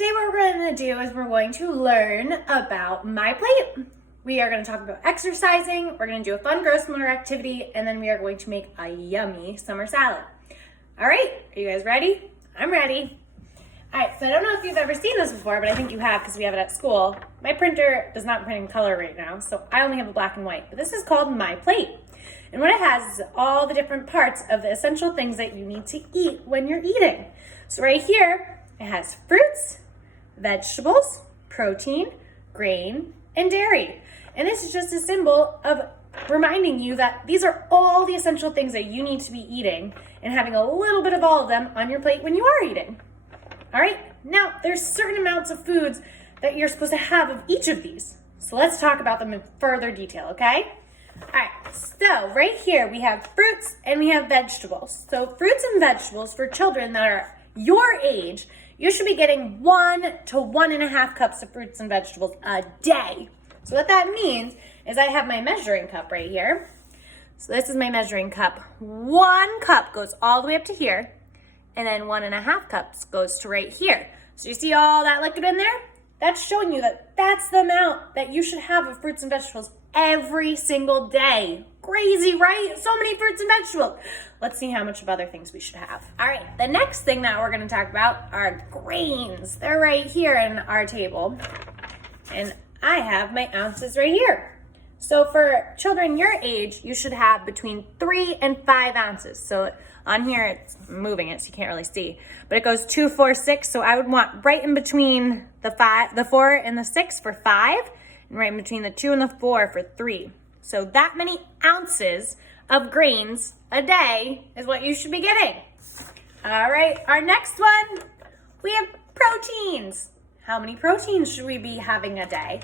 Today what we're going to do is we're going to learn about my plate. We are going to talk about exercising, we're going to do a fun gross motor activity, and then we are going to make a yummy summer salad. All right, are you guys ready? I'm ready. All right, so I don't know if you've ever seen this before, but I think you have because we have it at school. My printer does not print in color right now, so I only have a black and white, but this is called my plate. And what it has is all the different parts of the essential things that you need to eat when you're eating. So right here, it has fruits, vegetables, protein, grain, and dairy. And this is just a symbol of reminding you that these are all the essential things that you need to be eating and having a little bit of all of them on your plate when you are eating. All right, now there's certain amounts of foods that you're supposed to have of each of these. So let's talk about them in further detail, okay? All right, so right here we have fruits and we have vegetables. So fruits and vegetables for children that are your age, you should be getting 1 to 1.5 cups of fruits and vegetables a day. So what that means is I have my measuring cup right here. So this is my measuring cup. 1 cup goes all the way up to here, and then 1.5 cups goes to right here. So you see all that liquid in there? That's showing you that that's the amount that you should have of fruits and vegetables every single day. Crazy, right? So many fruits and vegetables. Let's see how much of other things we should have. All right, the next thing that we're going to talk about are grains. They're right here in our table. And I have my ounces right here. So for children your age, you should have between 3 and 5 ounces. So on here, it's moving it, so you can't really see. But it goes 2, 4, 6. So I would want right in between the 4 and the 6 for 5. And right in between the 2 and the 4 for 3. So that many ounces of grains a day is what you should be getting. All right, our next one, we have proteins. How many proteins should we be having a day?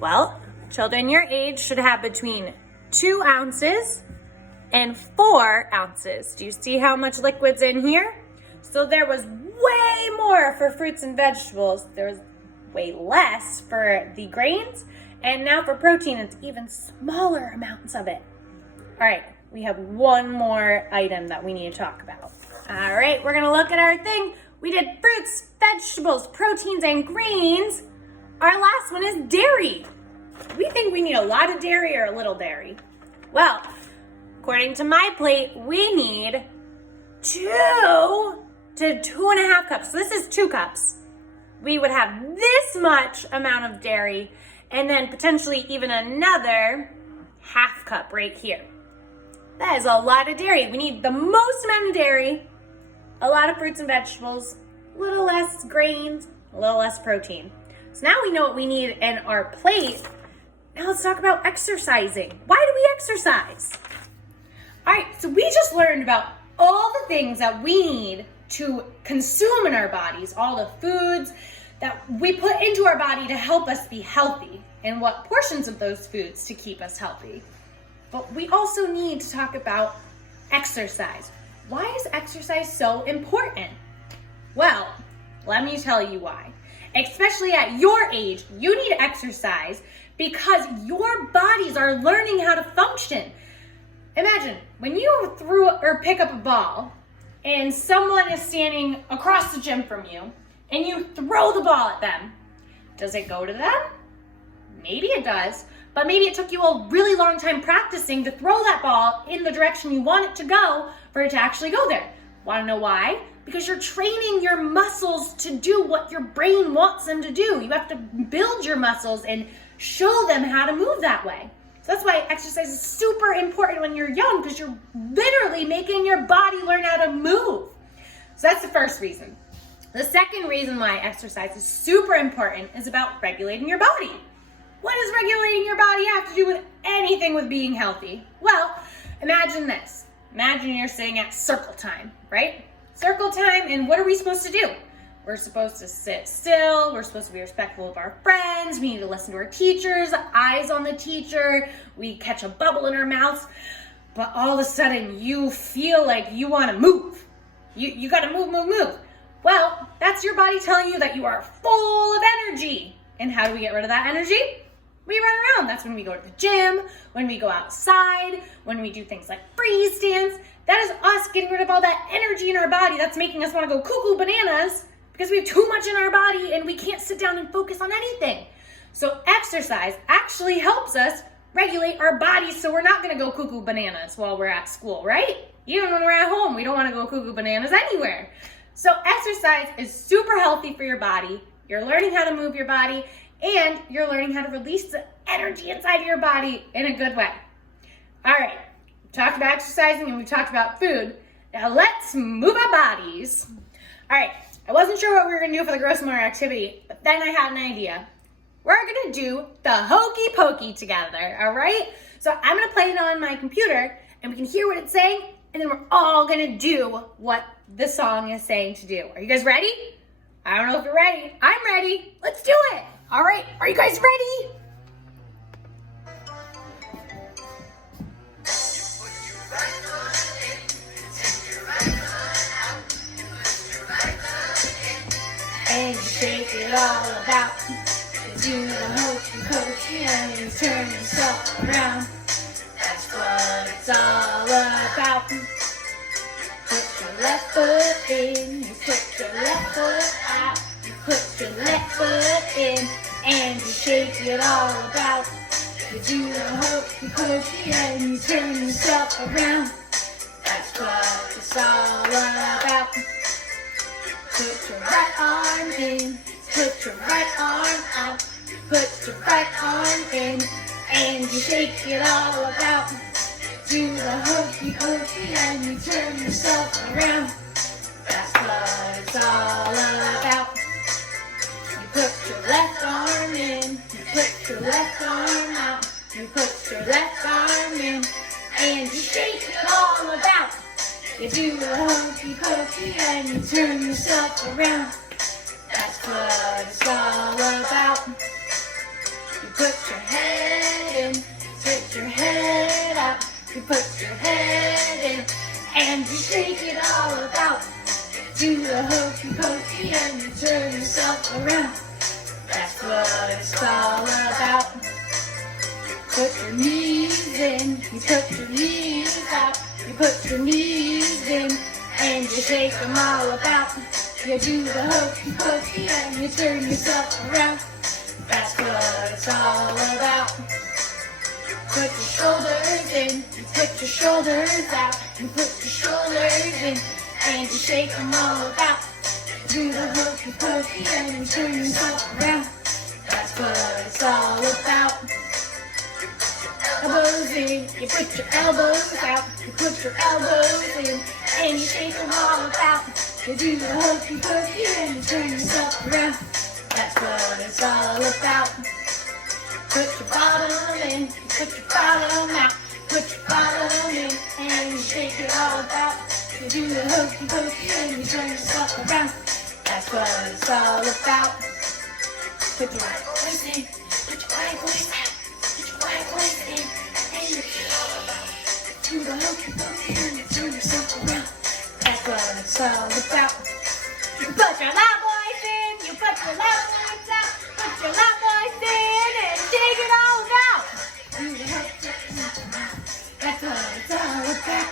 Well, children your age should have between 2 ounces and 4 ounces. Do you see how much liquid's in here? So there was way more for fruits and vegetables. There was way less for the grains. And now for protein, it's even smaller amounts of it. All right, we have one more item that we need to talk about. All right, we're gonna look at our thing. We did fruits, vegetables, proteins, and grains. Our last one is dairy. We think we need a lot of dairy or a little dairy. Well, according to my plate, we need 2 to 2.5 cups. So this is 2 cups. We would have this much amount of dairy and then potentially even another 1/2 cup right here. That is a lot of dairy. We need the most amount of dairy, a lot of fruits and vegetables, a little less grains, a little less protein. So now we know what we need in our plate. Now let's talk about exercising. Why do we exercise? All right, so we just learned about all the things that we need to consume in our bodies, all the foods that we put into our body to help us be healthy, and what portions of those foods to keep us healthy. But we also need to talk about exercise. Why is exercise so important? Well, let me tell you why. Especially at your age, you need exercise because your bodies are learning how to function. Imagine when you pick up a ball and someone is standing across the gym from you and you throw the ball at them. Does it go to them? Maybe it does, but maybe it took you a really long time practicing to throw that ball in the direction you want it to go for it to actually go there. Want to know why? Because you're training your muscles to do what your brain wants them to do. You have to build your muscles and show them how to move that way. So that's why exercise is super important when you're young, because you're literally making your body learn how to move. So that's the first reason. The second reason why exercise is super important is about regulating your body. What does regulating your body have to do with anything with being healthy? Well, imagine this. Imagine you're sitting at circle time, right? Circle time, and what are we supposed to do? We're supposed to sit still. We're supposed to be respectful of our friends. We need to listen to our teachers, eyes on the teacher. We catch a bubble in our mouths. But all of a sudden, you feel like you want to move. You got to move. Well, that's your body telling you that you are full of energy. And how do we get rid of that energy? We run around. That's when we go to the gym, when we go outside, when we do things like freeze dance. That is us getting rid of all that energy in our body that's making us want to go cuckoo bananas because we have too much in our body and we can't sit down and focus on anything. So exercise actually helps us regulate our bodies so we're not going to go cuckoo bananas while we're at school, right? Even when we're at home, we don't want to go cuckoo bananas anywhere. So exercise is super healthy for your body. You're learning how to move your body, and you're learning how to release the energy inside of your body in a good way. All right, we talked about exercising and we talked about food. Now let's move our bodies. All right, I wasn't sure what we were gonna do for the gross motor activity, but then I had an idea. We're gonna do the Hokey Pokey together, all right? So I'm gonna play it on my computer and we can hear what it's saying, and then we're all gonna do what the song is saying to do. Are you guys ready? I don't know if you're ready. I'm ready. Let's do it. All right, are you guys ready? And you shake it all about. Do the hokey pokey and you turn yourself around. That's what it's all about. Put your left foot in, you put your left foot out. You put your left foot in and you shake it all about. You do the hokey pokey and you turn yourself around. That's what it's all about. Put your right arm in, put your right arm out. Put your right arm in and you shake it all about. Do the hokey pokey and you turn yourself around. That's what it's all about. You put your left arm in, you put your left arm out. You put your left arm in and you shake it all about. You do the hokey pokey and you turn yourself around. That's what it's all about. You put your head in, put your head out. You put your head in and you shake it all about. Do the hokey pokey and you turn yourself around. That's what it's all about. Put your knees in, you put your knees out. You put your knees in and you shake them all about. You do the hokey pokey and you turn yourself around. That's what it's all about. Put your shoulders in, you put your shoulders out. You put your shoulders in and you shake them all about. Do the hokey pokey and you turn yourself around. That's what it's all about. Elbows in, you put your elbows out. You put your elbows in and you shake them all about. You do the hokey pokey and you turn yourself around. That's what it's all about. Put your bottom in, you put your bottom out. Put your bottom in and you shake it all about. You do the hokey pokey and you turn yourself around. That's what it's all about. Put your right voice in, put your right voice out. Put your right voice in and you do the hokey pokey and you turn yourself around. That's what it's all about. You put your loud voice in, you put your loud voice out. Put your loud voice in and shake it all out. Do the hokey pokey. That's what it's all about.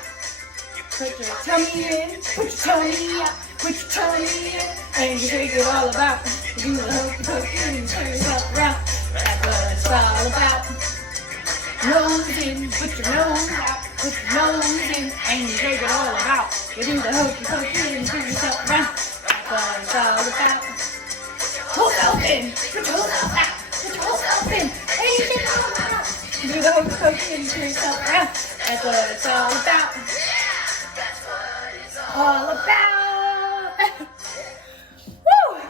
Put your tummy in, put your tummy out. Put your tummy in and you shake it all about. You do the hokey pokey and you turn yourself around. That's what it's all about. Nose in, put your nose out. Put your nose in and you shake it all about. You do the hokey pokey and you turn yourself around. That's what it's all about. Whole self in, put your whole self out. Put your whole self in and you shake it all about. You do the hokey pokey and you turn yourself around. That's what it's all about. All about. Woo!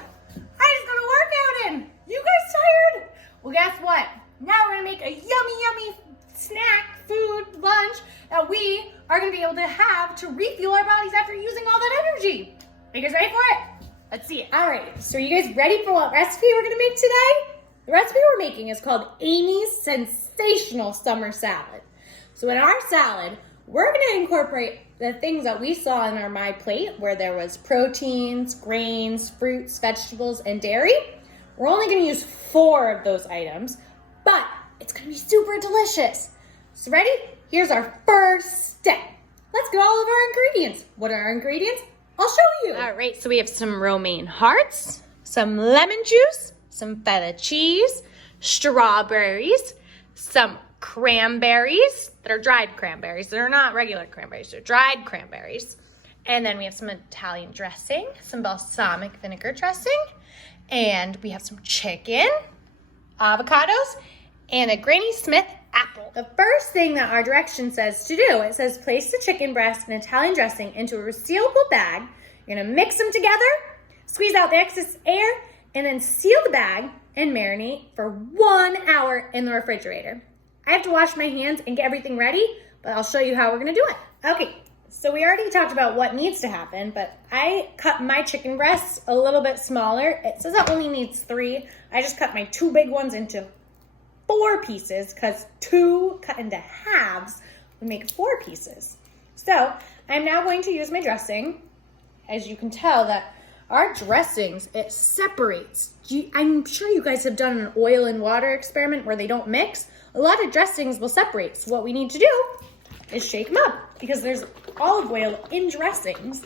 I just got a workout in. You guys tired? Well, guess what? Now we're gonna make a yummy snack, food, lunch that we are gonna be able to have to refuel our bodies after using all that energy. Are you guys ready for it? Let's see. All right. So are you guys ready for what recipe we're gonna make today? The recipe we're making is called Amy's Sensational Summer Salad. So in our salad, we're gonna incorporate the things that we saw on our My Plate, where there was proteins, grains, fruits, vegetables, and dairy. We're only gonna use 4 of those items, but it's gonna be super delicious. So ready? Here's our first step. Let's get all of our ingredients. What are our ingredients? I'll show you. All right, so we have some romaine hearts, some lemon juice, some feta cheese, strawberries, some cranberries that are dried cranberries. They're not regular cranberries, they're dried cranberries. And then we have some Italian dressing, some balsamic vinegar dressing, and we have some chicken, avocados, and a Granny Smith apple. The first thing that our direction says to do, it says place the chicken breast and Italian dressing into a resealable bag. You're gonna mix them together, squeeze out the excess air, and then seal the bag and marinate for 1 hour in the refrigerator. I have to wash my hands and get everything ready, but I'll show you how we're gonna do it. Okay, so we already talked about what needs to happen, but I cut my chicken breasts a little bit smaller. It says it only needs 3. I just cut my 2 big ones into 4 pieces because 2 cut into halves would make 4 pieces. So I'm now going to use my dressing. As you can tell that our dressings, it separates. I'm sure you guys have done an oil and water experiment where they don't mix. A lot of dressings will separate. So what we need to do is shake them up because there's olive oil in dressings.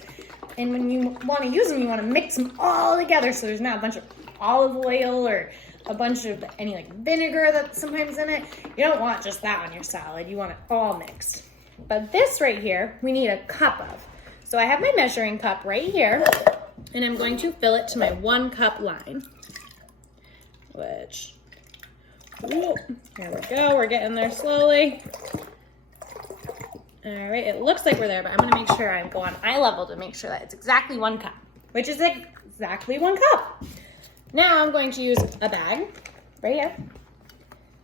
And when you want to use them, you want to mix them all together so there's not a bunch of olive oil or a bunch of any like vinegar that's sometimes in it. You don't want just that on your salad. You want it all mixed. But this right here, we need a cup of. So I have my measuring cup right here, and I'm going to fill it to my 1 cup line, which, ooh, here we go. We're getting there slowly. All right, it looks like we're there, but I'm gonna make sure I go on eye level to make sure that it's exactly 1 cup, which is exactly 1 cup. Now I'm going to use a bag right here. I'm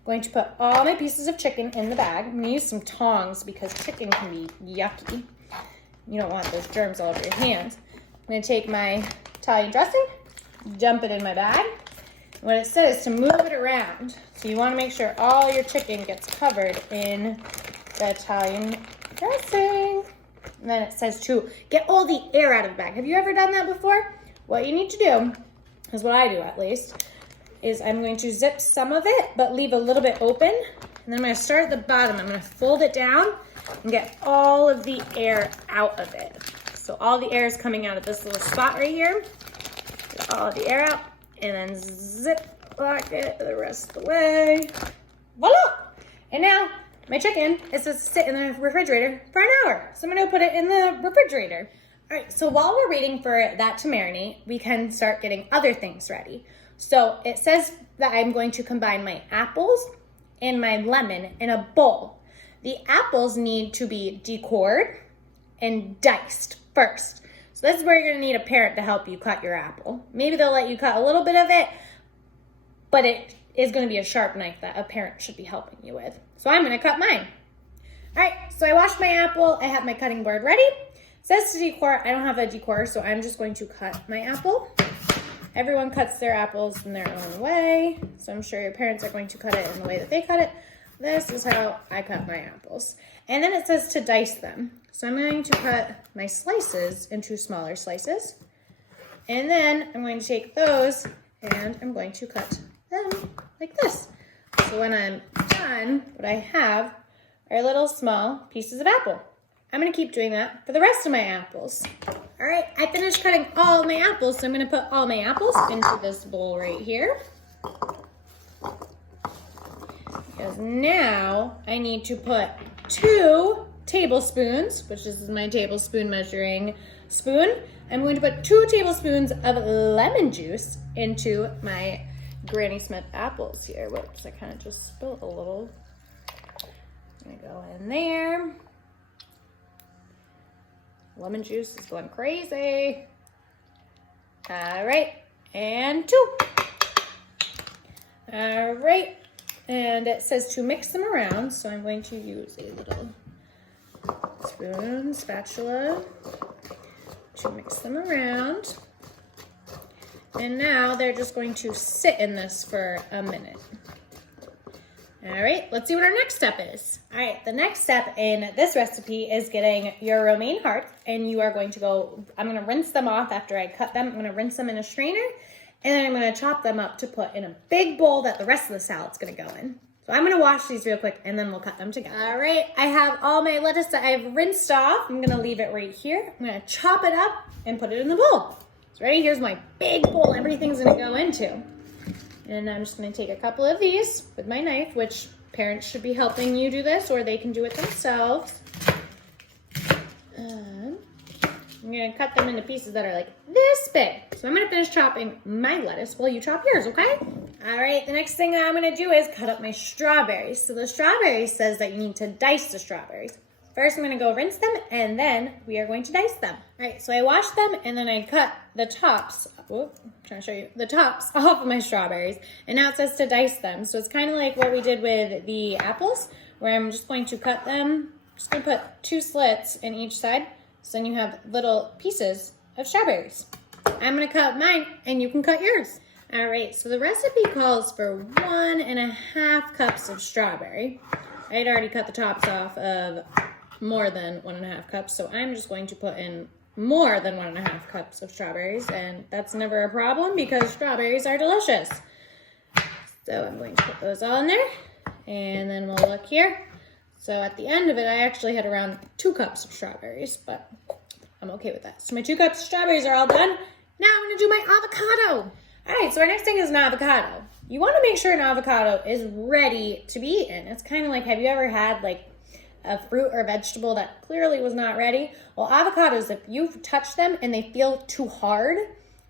going to put all my pieces of chicken in the bag. I'm gonna use some tongs because chicken can be yucky. You don't want those germs all over your hands. I'm gonna take my Italian dressing, dump it in my bag. What it says is to move it around. So you wanna make sure all your chicken gets covered in the Italian dressing. And then it says to get all the air out of the bag. Have you ever done that before? What you need to do, is what I do at least, is I'm going to zip some of it, but leave a little bit open. And then I'm gonna start at the bottom. I'm gonna fold it down and get all of the air out of it. So all the air is coming out of this little spot right here. Get all the air out and then zip lock it the rest of the way. Voila! And now my chicken is to sit in the refrigerator for an hour. So I'm gonna put it in the refrigerator. All right, so while we're waiting for that to marinate, we can start getting other things ready. So it says that I'm going to combine my apples and my lemon in a bowl. The apples need to be decored and diced first. So this is where you're gonna need a parent to help you cut your apple. Maybe they'll let you cut a little bit of it, but it is gonna be a sharp knife that a parent should be helping you with. So I'm gonna cut mine. All right, so I washed my apple. I have my cutting board ready. It says to decor. I don't have a decor, so I'm just going to cut my apple. Everyone cuts their apples in their own way, so I'm sure your parents are going to cut it in the way that they cut it. This is how I cut my apples. And then it says to dice them. So I'm going to cut my slices into smaller slices. And then I'm going to take those and I'm going to cut them like this. So when I'm done, what I have are little small pieces of apple. I'm gonna keep doing that for the rest of my apples. All right, I finished cutting all my apples, so I'm gonna put all my apples into this bowl right here. Because now I need to put 2 tablespoons, which is my tablespoon measuring spoon. I'm going to put 2 tablespoons of lemon juice into my Granny Smith apples here. Whoops, I kind of just spilled a little. I'm gonna go in there. Lemon juice is going crazy. All right, and 2. All right, and it says to mix them around, so I'm going to use a little spoon, spatula, to mix them around. And now they're just going to sit in this for a minute. All right, let's see what our next step is. All right, the next step in this recipe is getting your romaine hearts, and you are going to go, I'm gonna rinse them off after I cut them. I'm gonna rinse them in a strainer, and then I'm gonna chop them up to put in a big bowl that the rest of the salad's gonna go in. So I'm gonna wash these real quick and then we'll cut them together. All right, I have all my lettuce that I've rinsed off. I'm gonna leave it right here. I'm gonna chop it up and put it in the bowl. So ready, here's my big bowl everything's gonna go into. And I'm just gonna take a couple of these with my knife, which parents should be helping you do this or they can do it themselves. I'm gonna cut them into pieces that are like this big. So I'm gonna finish chopping my lettuce while you chop yours, okay? All right, the next thing I'm gonna do is cut up my strawberries. So the strawberries says that you need to dice the strawberries. First, I'm gonna go rinse them and then we are going to dice them. All right, so I washed them and then I cut the tops, I'm trying to show you, the tops off of my strawberries. And now it says to dice them. So it's kind of like what we did with the apples, where I'm just going to cut them, just gonna put 2 slits in each side. So then you have little pieces of strawberries. I'm gonna cut mine and you can cut yours. All right, so the recipe calls for 1.5 cups of strawberry. I had already cut the tops off of more than 1.5 cups, so I'm just going to put in more than 1.5 cups of strawberries, and that's never a problem because strawberries are delicious. So I'm going to put those all in there, and then we'll look here. So at the end of it, I actually had around 2 cups of strawberries, but I'm okay with that. So my 2 cups of strawberries are all done. Now I'm gonna do my avocado. All right, so our next thing is an avocado. You wanna make sure an avocado is ready to be eaten. It's kind of like, have you ever had like a fruit or vegetable that clearly was not ready? Well, avocados, if you touch them and they feel too hard,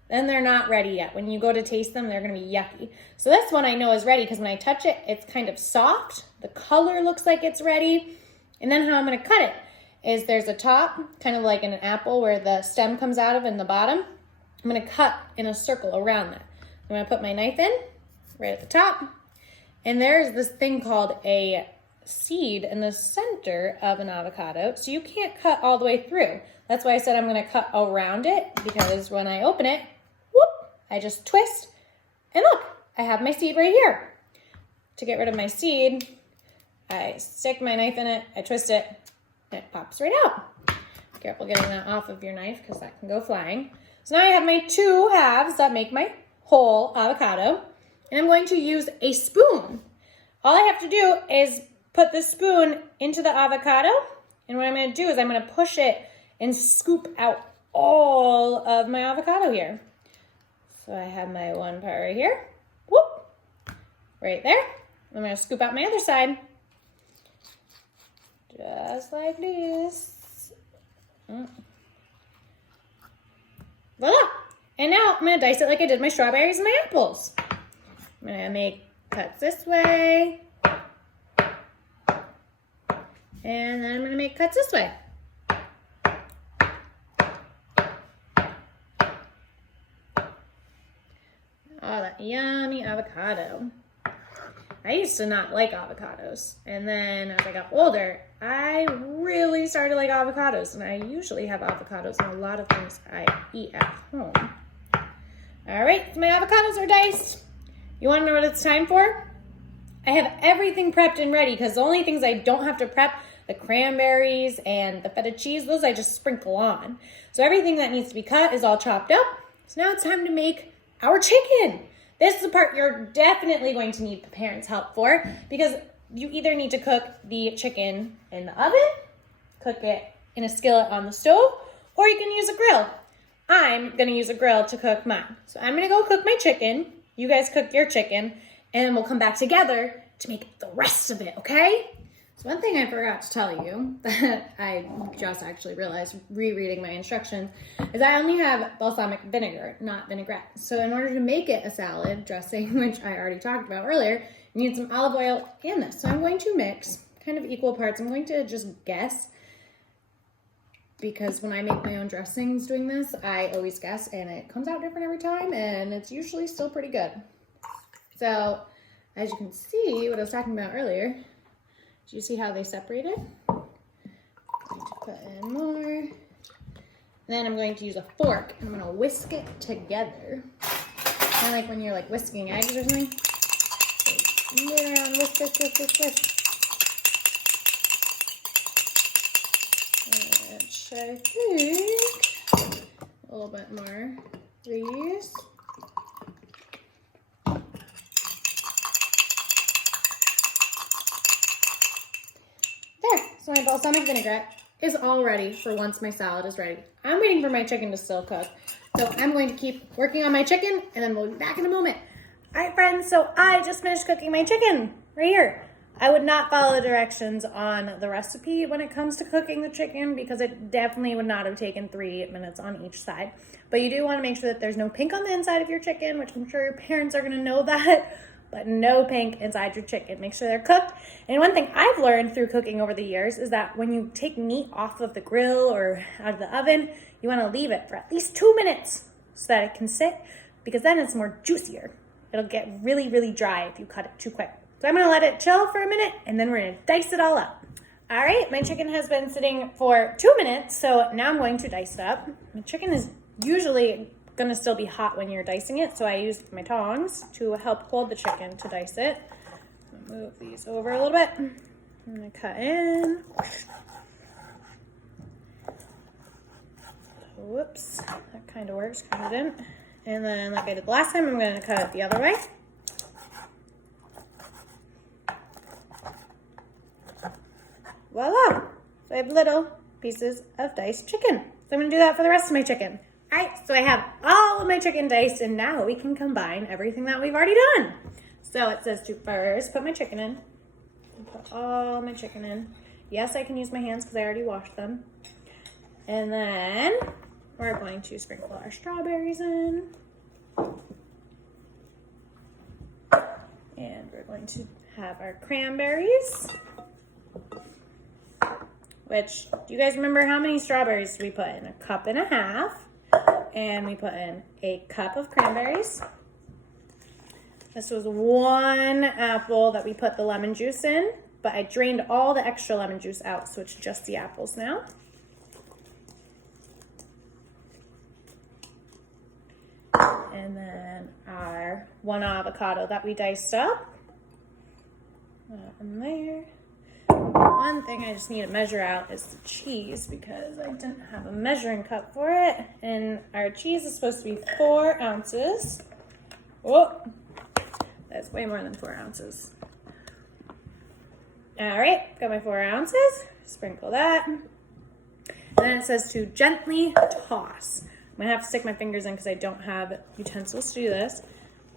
then they're not ready yet. When you go to taste them, they're gonna be yucky. So this one I know is ready because when I touch it, it's kind of soft. The color looks like it's ready. And then how I'm gonna cut it is there's a top, kind of like in an apple where the stem comes out of and the bottom. I'm gonna cut in a circle around that. I'm gonna put my knife in right at the top. And there's this thing called a seed in the center of an avocado. So you can't cut all the way through. That's why I said I'm gonna cut around it, because when I open it, whoop, I just twist and look, I have my seed right here. To get rid of my seed, I stick my knife in it, I twist it, and it pops right out. Careful getting that off of your knife because that can go flying. So now I have my 2 halves that make my whole avocado, and I'm going to use a spoon. All I have to do is put the spoon into the avocado, and what I'm going to do is I'm going to push it and scoop out all of my avocado here. So I have my one part right here, whoop, right there. I'm going to scoop out my other side, just like this. Voila! And now I'm going to dice it like I did my strawberries and my apples. I'm going to make cuts this way, and then I'm going to make cuts this way. Oh, that yummy avocado. I used to not like avocados, and then as I got older, I really started to like avocados, and I usually have avocados in a lot of things I eat at home. All right, so my avocados are diced. You want to know what it's time for? I have everything prepped and ready, because the only things I don't have to prep, the cranberries and the feta cheese, those I just sprinkle on. So everything that needs to be cut is all chopped up. So now it's time to make our chicken. This is the part you're definitely going to need the parents' help for, because you either need to cook the chicken in the oven, cook it in a skillet on the stove, or you can use a grill. I'm going to use a grill to cook mine. So I'm going to go cook my chicken. You guys cook your chicken, and then we'll come back together to make the rest of it, okay? So one thing I forgot to tell you that I just actually realized rereading my instructions is I only have balsamic vinegar, not vinaigrette. So in order to make it a salad dressing, which I already talked about earlier, you need some olive oil and this. So I'm going to mix kind of equal parts. I'm going to just guess, because when I make my own dressings doing this, I always guess, and it comes out different every time, and it's usually still pretty good. So as you can see, what I was talking about earlier, do you see how they separated? I'm going to put in more. Then I'm going to use a fork. I'm going to whisk it together. Kind of like when you're like whisking eggs or something. Move around, whisk, whisk, whisk, whisk, whisk. Which I think a little bit more, please. so my balsamic vinaigrette is all ready for once my salad is ready. I'm waiting for my chicken to still cook. So I'm going to keep working on my chicken and then we'll be back in a moment. All right, friends, so I just finished cooking my chicken right here. I would not follow directions on the recipe when it comes to cooking the chicken because it definitely would not have taken 3 minutes on each side. But you do want to make sure that there's no pink on the inside of your chicken, which I'm sure your parents are going to know that, but no pink inside your chicken. Make sure they're cooked. And one thing I've learned through cooking over the years is that when you take meat off of the grill or out of the oven, you want to leave it for at least 2 minutes so that it can sit, because then it's more juicier. It'll get really, really dry if you cut it too quick. So I'm gonna let it chill for a minute and then we're gonna dice it all up. All right, my chicken has been sitting for 2 minutes, so now I'm going to dice it up. My chicken is usually gonna still be hot when you're dicing it, so I used my tongs to help hold the chicken to dice it. Move these over a little bit. I'm gonna cut in. Whoops, that kind of works, kind of didn't. And then like I did the last time, I'm gonna cut it the other way. Voila! So I have little pieces of diced chicken. So I'm gonna do that for the rest of my chicken. All right, so I have all of my chicken diced and now we can combine everything that we've already done. So it says to first put my chicken in. Put all my chicken in. Yes, I can use my hands because I already washed them. And then we're going to sprinkle our strawberries in. And we're going to have our cranberries. Which, do you guys remember how many strawberries we put in? 1.5 cups. And we put in 1 cup of cranberries. This was 1 apple that we put the lemon juice in, but I drained all the extra lemon juice out, so it's just the apples now. And then our 1 avocado that we diced up. In there. One thing I just need to measure out is the cheese because I didn't have a measuring cup for it. And our cheese is supposed to be 4 ounces. Oh, that's way more than 4 ounces. All right, got my 4 ounces. Sprinkle that. And then it says to gently toss. I'm gonna have to stick my fingers in because I don't have utensils to do this.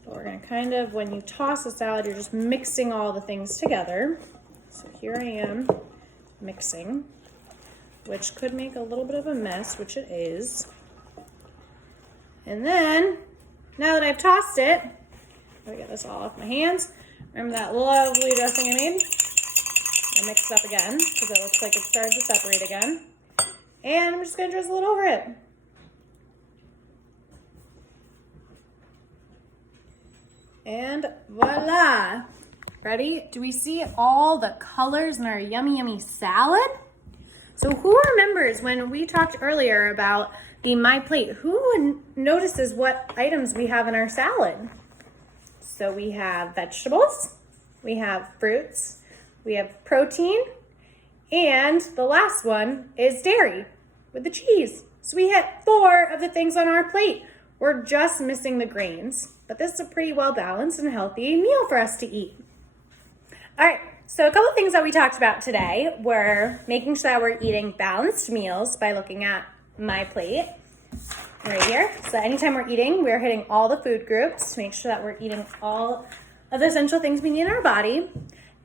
But we're gonna kind of, when you toss the salad, you're just mixing all the things together. So here I am mixing, which could make a little bit of a mess, which it is. And then, now that I've tossed it, let me get this all off my hands. Remember that lovely dressing I made? I'll mix it up again because it looks like it started to separate again. And I'm just gonna drizzle it over it. And voila! Ready? Do we see all the colors in our yummy, yummy salad? So who remembers when we talked earlier about the My Plate? Who notices what items we have in our salad? So we have vegetables, we have fruits, we have protein, and the last one is dairy with the cheese. So we hit 4 of the things on our plate. We're just missing the grains, but this is a pretty well balanced and healthy meal for us to eat. All right, so a couple things that we talked about today were making sure that we're eating balanced meals by looking at My Plate right here. So anytime we're eating, we're hitting all the food groups to make sure that we're eating all of the essential things we need in our body.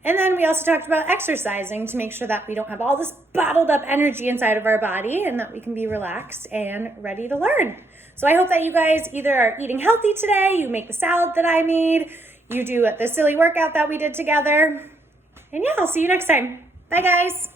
And then we also talked about exercising to make sure that we don't have all this bottled up energy inside of our body and that we can be relaxed and ready to learn. So I hope that you guys either are eating healthy today, you make the salad that I made, you do the silly workout that we did together. And yeah, I'll see you next time. Bye, guys.